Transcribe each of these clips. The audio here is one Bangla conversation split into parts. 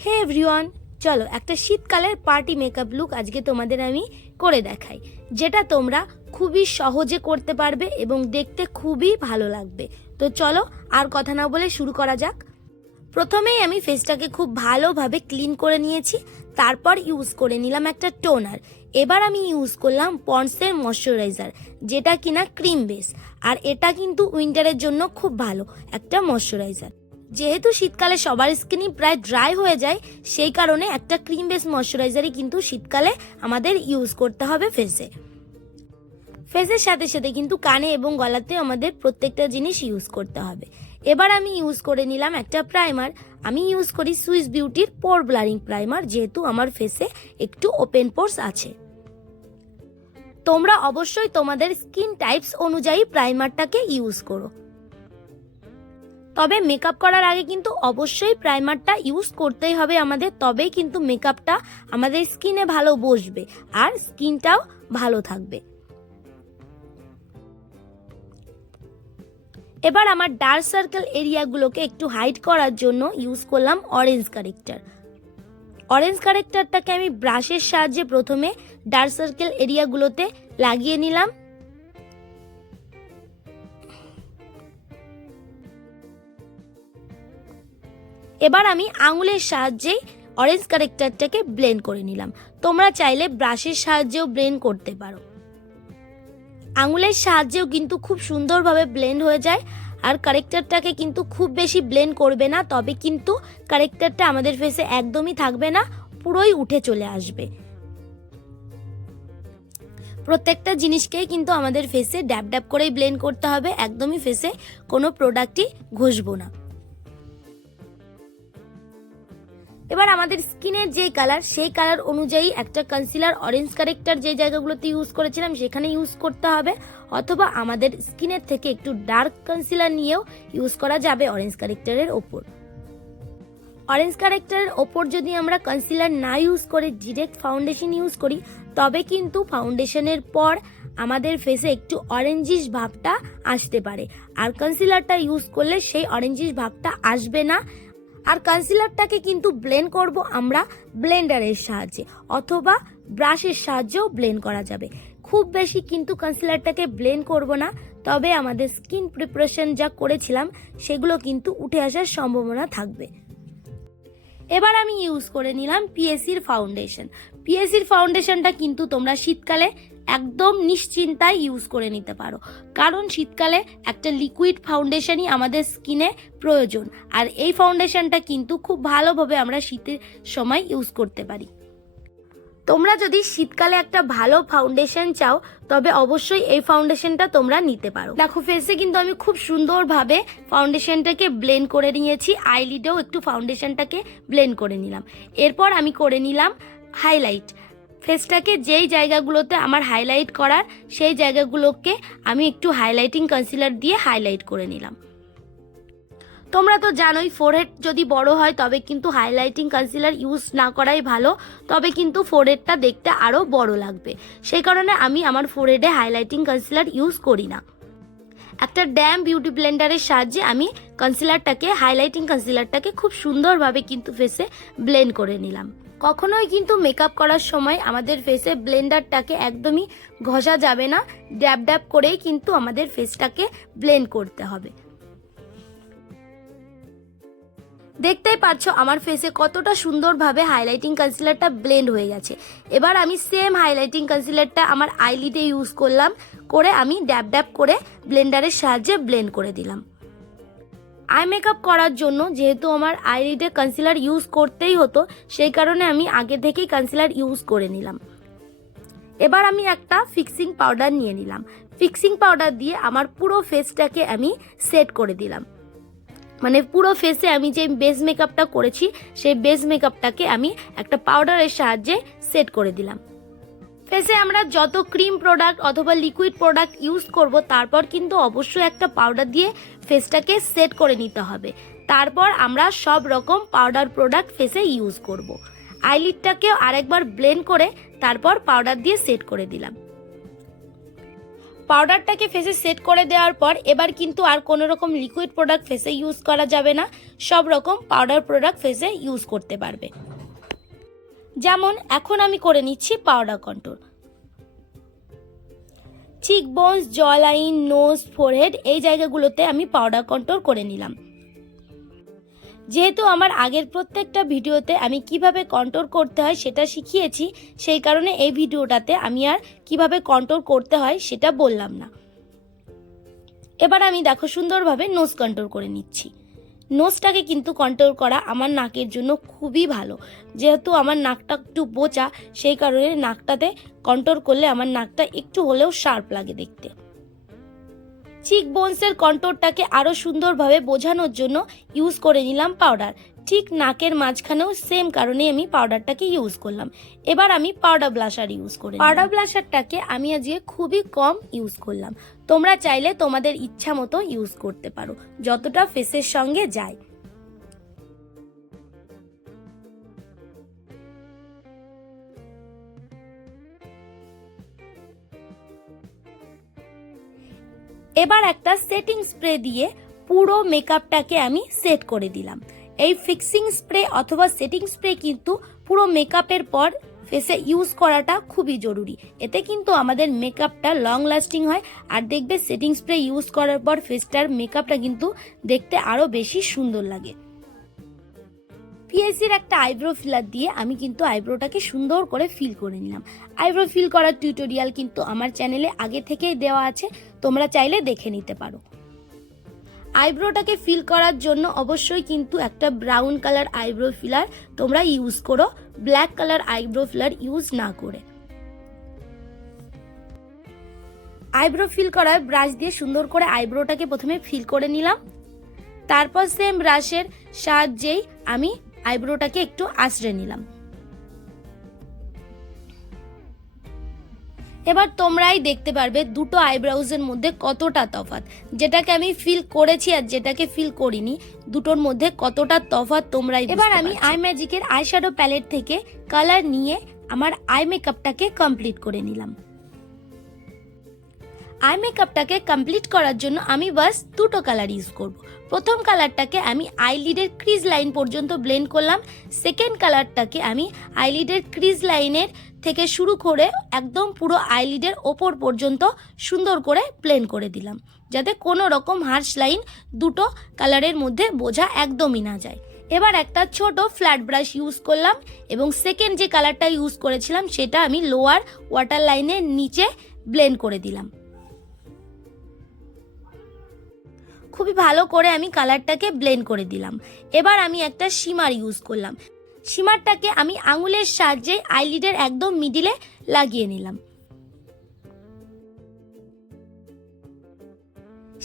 হে এভরিওয়ান, চলো একটা শীতকালের পার্টি মেকআপ লুক আজকে তোমাদের আমি করে দেখাই, যেটা তোমরা খুবই সহজে করতে পারবে এবং দেখতে খুবই ভালো লাগবে। তো চলো আর কথা না বলে শুরু করা যাক। প্রথমেই আমি ফেসটাকে খুব ভালোভাবে ক্লিন করে নিয়েছি, তারপর ইউজ করে নিলাম একটা টোনার। এবার আমি ইউজ করলাম পন্ডসের ময়শ্চারাইজার, যেটা কিনা ক্রিম বেস, আর এটা কিন্তু উইন্টারের জন্য খুব ভালো একটা ময়শ্চারাইজার। যেহেতু শীতকালে সবার স্কিনই প্রায় ড্রাই হয়ে যায়, সেই কারণে একটা ক্রিম বেস ময়শ্চারাইজারই কিন্তু শীতকালে আমাদের ইউজ করতে হবে ফেসের সাথে সাথে কিন্তু কানে এবং গলাতে আমাদের প্রত্যেকটা জিনিস ইউজ করতে হবে। এবার আমি ইউজ করে নিলাম একটা প্রাইমার। আমি ইউজ করি সুইস বিউটির পোর ব্লারিং প্রাইমার, যেহেতু আমার ফেসে একটু ওপেন পোরস আছে। তোমরা অবশ্যই তোমাদের স্কিন টাইপস অনুযায়ী প্রাইমারটাকে ইউজ করো। তবে মেকআপ করার আগে কিন্তু অবশ্যই প্রাইমারটা ইউজ করতেই হবে আমাদের, তবেই কিন্তু মেকআপটা আমাদের স্কিনে ভালো বসবে আর স্কিনটাও ভালো থাকবে। এবার আমার ডার্ক সার্কেল এরিয়াগুলোকে একটু হাইড করার জন্য ইউজ করলাম অরেঞ্জ কারেক্টার। অরেঞ্জ কারেক্টারটাকে আমি ব্রাশের সাহায্যে প্রথমে ডার্ক সার্কেল এরিয়াগুলোতে লাগিয়ে নিলাম। এবার আমি আঙুলের সাহায্যে অরেঞ্জ কারেক্টারটাকে ব্লেন্ড করে নিলাম। তোমরা চাইলে ব্রাশের সাহায্যেও ব্লেন্ড করতে পারো। আঙুলের সাহায্যেও কিন্তু খুব সুন্দরভাবে ব্লেন্ড হয়ে যায়। আর কারেক্টারটাকে কিন্তু খুব বেশি ব্লেন্ড করবে না, তবে কিন্তু কারেক্টারটা আমাদের ফেসে একদমই থাকবে না, পুরোই উঠে চলে আসবে। প্রত্যেকটা জিনিসকেই কিন্তু আমাদের ফেসে ড্যাব ড্যাব করেই ব্লেন্ড করতে হবে, একদমই ফেসে কোনো প্রোডাক্টই ঘষবো না। এবার আমাদের স্কিনের যে কালার, সেই কালার অনুযায়ী একটা কনসিলার অরেঞ্জ কারেক্টার যে জায়গাগুলোতে ইউজ করেছিলাম সেখানে ইউজ করতে হবে, অথবা আমাদের স্কিনের থেকে একটু ডার্ক কনসিলার নিয়েও ইউজ করা যাবে অরেঞ্জ কারেক্টারের ওপর। অরেঞ্জ কারেক্টারের ওপর যদি আমরা কনসিলার না ইউজ করে ডিরেক্ট ফাউন্ডেশন ইউজ করি, তবে কিন্তু ফাউন্ডেশনের পর আমাদের ফেসে একটু অরেঞ্জিশ ভাবটা আসতে পারে, আর কনসিলারটা ইউজ করলে সেই অরেঞ্জিশ ভাবটা আসবে না। আর কনসিলারটাকে কিন্তু ব্লেন্ড করব আমরা ব্লেন্ডারের সাহায্যে অথবা ব্রাশের সাহায্যেও ব্লেন্ড করা যাবে। খুব বেশি কিন্তু কনসিলারটাকে ব্লেন্ড করব না, তবে আমাদের স্কিন প্রিপারেশন যা করেছিলাম সেগুলো কিন্তু উঠে আসার সম্ভাবনা থাকবে। এবার আমি ইউজ করে নিলাম পিএসসির ফাউন্ডেশন। পিএসসির ফাউন্ডেশনটা কিন্তু তোমরা শীতকালে একদম নিশ্চিন্তায় ইউজ করে নিতে পারো, কারণ শীতকালে একটা লিকুইড ফাউন্ডেশনই আমাদের স্কিনে প্রয়োজন, আর এই ফাউন্ডেশনটা কিন্তু খুব ভালোভাবে আমরা শীতের সময় ইউজ করতে পারি। তোমরা যদি শীতকালে একটা ভালো ফাউন্ডেশন চাও, তবে অবশ্যই এই ফাউন্ডেশনটা তোমরা নিতে পারো। দেখো ফেসে কিন্তু আমি খুব সুন্দরভাবে ফাউন্ডেশনটাকে ব্লেন্ড করে নিয়েছি, আইলিডেও একটু ফাউন্ডেশনটাকে ব্লেন্ড করে নিলাম। এরপর আমি করে নিলাম হাইলাইট। ফেসটাকে যেই জায়গাগুলোতে আমার হাইলাইট করার, সেই জায়গাগুলোকে আমি একটু হাইলাইটিং কনসিলার দিয়ে হাইলাইট করে নিলাম। তোমরা তো জানোই ফোরহেড যদি বড় হয় তবে কিন্তু হাইলাইটিং কনসিলার ইউজ না করাই ভালো, তবে কিন্তু ফোরহেডটা দেখতে আরও বড় লাগবে। সেই কারণে আমি আমার ফোরহেডে হাইলাইটিং কনসিলার ইউজ করি না। একটা ড্যাম বিউটি ব্লেন্ডারের সাহায্যে আমি হাইলাইটিং কনসিলারটাকে খুব সুন্দরভাবে কিন্তু ফেসে ব্লেন্ড করে নিলাম। কখনোই কিন্তু মেকআপ করার সময় আমাদের ফেসে ব্লেন্ডারটাকে একদমই ঘষা যাবে না, ড্যাব ড্যাব করেই কিন্তু আমাদের ফেসটাকে ব্লেন্ড করতে হবে। দেখতেই পাচ্ছ আমার ফেসে কতটা সুন্দরভাবে হাইলাইটিং কনসিলারটা ব্লেন্ড হয়ে গেছে। এবার আমি সেম হাইলাইটিং কনসিলারটা আমার আইলিডে ইউজ করলাম, করে আমি ড্যাব ড্যাব করে ব্লেন্ডারের সাহায্যে ব্লেন্ড করে দিলাম। আই মেকআপ করার জন্য যেহেতু আমার আইলিডে কনসিলার ইউজ করতেই হতো, সেই কারণে আমি আগে থেকেই কনসিলার ইউজ করে নিলাম। এবার আমি একটা ফিক্সিং পাউডার নিয়ে নিলাম। ফিক্সিং পাউডার দিয়ে আমার পুরো ফেসটাকে আমি সেট করে দিলাম। মানে পুরো ফেসে আমি যে বেস মেকআপটা করেছি, সেই বেস মেকআপটাকে আমি একটা পাউডারের সাহায্যে সেট করে দিলাম। ফেসে আমরা যত ক্রিম প্রোডাক্ট অথবা লিকুইড প্রোডাক্ট ইউজ করব, তারপর কিন্তু অবশ্যই একটা পাউডার দিয়ে ফেসটাকে সেট করে নিতে হবে। তারপর আমরা সব রকম পাউডার প্রোডাক্ট ফেসে ইউজ করব। আইলিডটাকেও আরেকবার ব্লেন্ড করে তারপর পাউডার দিয়ে সেট করে দিলাম। পাউডারটাকে ফেসে সেট করে দেওয়ার পর এবার কিন্তু আর কোনো রকম লিকুইড প্রোডাক্ট ফেসে ইউজ করা যাবে না, সব রকম পাউডার প্রোডাক্ট ফেসে ইউজ করতে পারবে। যেমন এখন আমি করে নিচ্ছি পাউডার কন্ট্যুর। চিক বোনস, জ লাইন, নোজ, ফোরহেড এই জায়গাগুলোতে আমি পাউডার কন্ট্যুর করে নিলাম। যেহেতু আমার আগের প্রত্যেকটা ভিডিওতে আমি কিভাবে কন্ট্যুর করতে হয় সেটা শিখিয়েছি, সেই কারণে এই ভিডিওটাতে আমি আর কিভাবে কন্ট্যুর করতে হয় সেটা বললাম না। এবার আমি দেখো সুন্দরভাবে নোজ কন্ট্যুর করে নিচ্ছি। নোজটাকে কিন্তু কন্ট্যুর করা আমার নাকের জন্য খুবই ভালো, যেহেতু আমার নাকটা একটু বোচা, সেই কারণে নাকটাতে কন্ট্যুর করলে আমার নাকটা একটু হলেও শার্প লাগে দেখতে। চিক বোনসের কন্ট্যুরটাকে আরো সুন্দরভাবে বোঝানোর জন্য ইউজ করে নিলাম পাউডার। ঠিক নাকের মাঝখানেও সেম কারণে আমি পাউডারটাকে ইউজ করলাম। এবার আমি পাউডার ব্লাশার ইউজ করি। পাউডার ব্লাশারটাকে আমি আজকে খুবই কম ইউজ করলাম, তোমরা চাইলে তোমাদের ইচ্ছা মতো ইউজ করতে পারো, যতটা ফেসের সঙ্গে যায়। এবার একটা সেটিং স্প্রে দিয়ে পুরো মেকআপটাকে আমি সেট করে দিলাম। এই ফিক্সিং স্প্রে অথবা সেটিং স্প্রে কিন্তু পুরো মেকআপের পর ফেসে ইউজ করাটা খুবই জরুরি, এতে কিন্তু আমাদের মেকআপটা লং লাস্টিং হয়। আর দেখবে সেটিং স্প্রে ইউজ করার পর ফেসটার মেকআপটা কিন্তু দেখতে আরো বেশি সুন্দর লাগে। পিএসসির একটা আইব্রো ফিলার দিয়ে আমি কিন্তু আইব্রোটাকে সুন্দর করে ফিল করে নিলাম। আইব্রো ফিল করার টিউটোরিয়াল কিন্তু আমার চ্যানেলে আগে থেকেই দেওয়া আছে, তোমরা চাইলে দেখে নিতে পারো। আইব্রোটাকে ফিল করার জন্য অবশ্যই কিন্তু একটা ব্রাউন কালার আইব্রো ফিলার তোমরা ইউজ করো, black colour eyebrow filler use না করে। আইব্রো ফিল করার ব্রাশ দিয়ে সুন্দর করে আইব্রোটাকে প্রথমে ফিল করে নিলাম, তারপর সেম ব্রাশের সাহায্যেই আমি আইব্রোটাকে একটু আঁচড়ে নিলাম। এবার তোমরাই দেখতে পারবে দুটো আইব্রাউজের মধ্যে কতটা তফাৎ, যেটাকে আমি ফিল করেছি আর যেটাকে ফিল করিনি, দুটোর মধ্যে কতটা তফাৎ তোমরাই। এবার আমি আই ম্যাজিকের আই শ্যাডো প্যালেট থেকে কালার নিয়ে আমার আই মেকআপটাকে কমপ্লিট করে নিলাম। আই মেকআপটাকে কমপ্লিট করার জন্য আমি বাস দুটো কালার ইউজ করব। প্রথম কালারটাকে আমি আইলিডের ক্রিজ লাইন পর্যন্ত ব্লেন্ড করলাম, সেকেন্ড কালারটাকে আমি আইলিডের ক্রিজ লাইনের থেকে শুরু করে একদম পুরো আইলিডের ওপর পর্যন্ত সুন্দর করে ব্লেন্ড করে দিলাম, যাতে কোনো রকম হার্শ লাইন দুটো কালারের মধ্যে বোঝা একদমই না যায়। এবার একটা ছোট ফ্ল্যাট ব্রাশ ইউজ করলাম এবং সেকেন্ড যে কালারটা ইউজ করেছিলাম সেটা আমি লোয়ার ওয়াটার লাইনের নিচে ব্লেন্ড করে দিলাম। খুবই ভালো করে আমি কালারটাকে ব্লেন্ড করে দিলাম। এবার আমি একটা শিমার ইউজ করলাম, শিমারটাকে আমি আঙুলের সাহায্যে আইলিডের একদম মিডিলে লাগিয়ে নিলাম।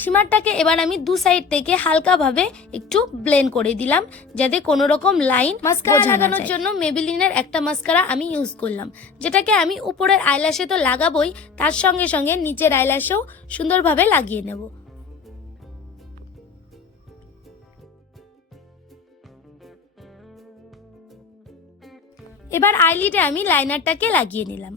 শিমারটাকে এবার আমি দু সাইড থেকে হালকাভাবে একটু ব্লেন্ড করে দিলাম, যাতে কোনো রকম লাইন। মাস্কারা লাগানোর জন্য মেবিলিনের একটা মাস্কারা আমি ইউজ করলাম, যেটাকে আমি উপরের আইল্যাশে তো লাগাবোই, তার সঙ্গে সঙ্গে নিচের আইল্যাশেও সুন্দরভাবে লাগিয়ে নেব। এবার আইলিডে আমি লাইনারটাকে লাগিয়ে নিলাম।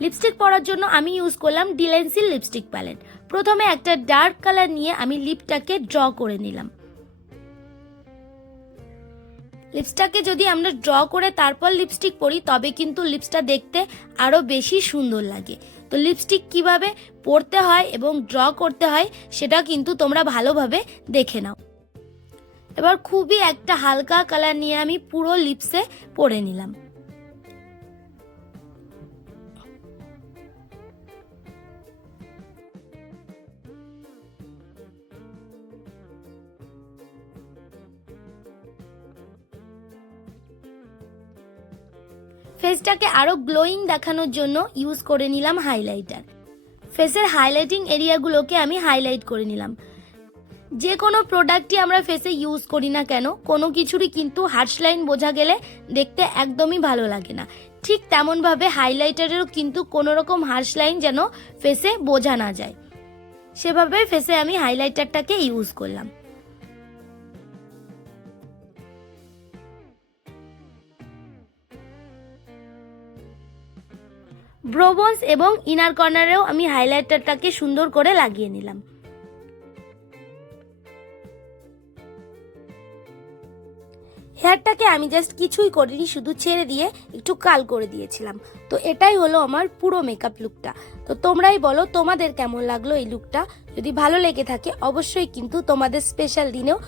লিপস্টিক পরার জন্য আমি ইউজ করলাম ডিলেন্সির লিপস্টিক প্যালেট। প্রথমে একটা ডার্ক কালার নিয়ে আমি লিপটাকে ড্র করে নিলাম। লিপসটাকে যদি আমরা ড্র করে তারপর লিপস্টিক পরি তবে কিন্তু লিপসটা দেখতে আরো বেশি সুন্দর লাগে। তো লিপস্টিক কিভাবে পরতে হয় এবং ড্র করতে হয় সেটা কিন্তু তোমরা ভালোভাবে দেখে নাও। এবার খুবই একটা হালকা কালার নিয়ে আমি পুরো লিপসে পরে নিলাম। ফেসটাকে আরো গ্লোয়িং দেখানোর জন্য ইউজ করে নিলাম হাইলাইটার। ফেসের হাইলাইটিং এরিয়াগুলোকে আমি হাইলাইট করে নিলাম। যে কোনো প্রোডাক্টই আমরা ফেসে ইউজ করি না কেন, কোনো কিছুরই কিন্তু হার্শ লাইন বোঝা গেলে দেখতে একদমই ভালো লাগে না। ঠিক তেমনভাবে হাইলাইটারেরও কিন্তু কোনো রকম হার্শ লাইন যেন ফেসে বোঝা না যায়, সেভাবে ফেসে আমি হাইলাইটারটাকে ইউজ করলাম। ব্রোবোনস এবং ইনার কর্নারেও আমি হাইলাইটারটাকে সুন্দর করে লাগিয়ে নিলাম। হেয়ারটাকে আমি জাস্ট কিছুই করিনি, শুধু ছেড়ে দিয়ে একটু কাল করে দিয়েছিলাম। তো এটাই হলো আমার পুরো মেকআপ লুকটা। তো তোমরাই বলো তোমাদের কেমন লাগলো এই লুকটা। যদি ভালো লেগে থাকে অবশ্যই কিন্তু তোমাদের স্পেশাল দিনেও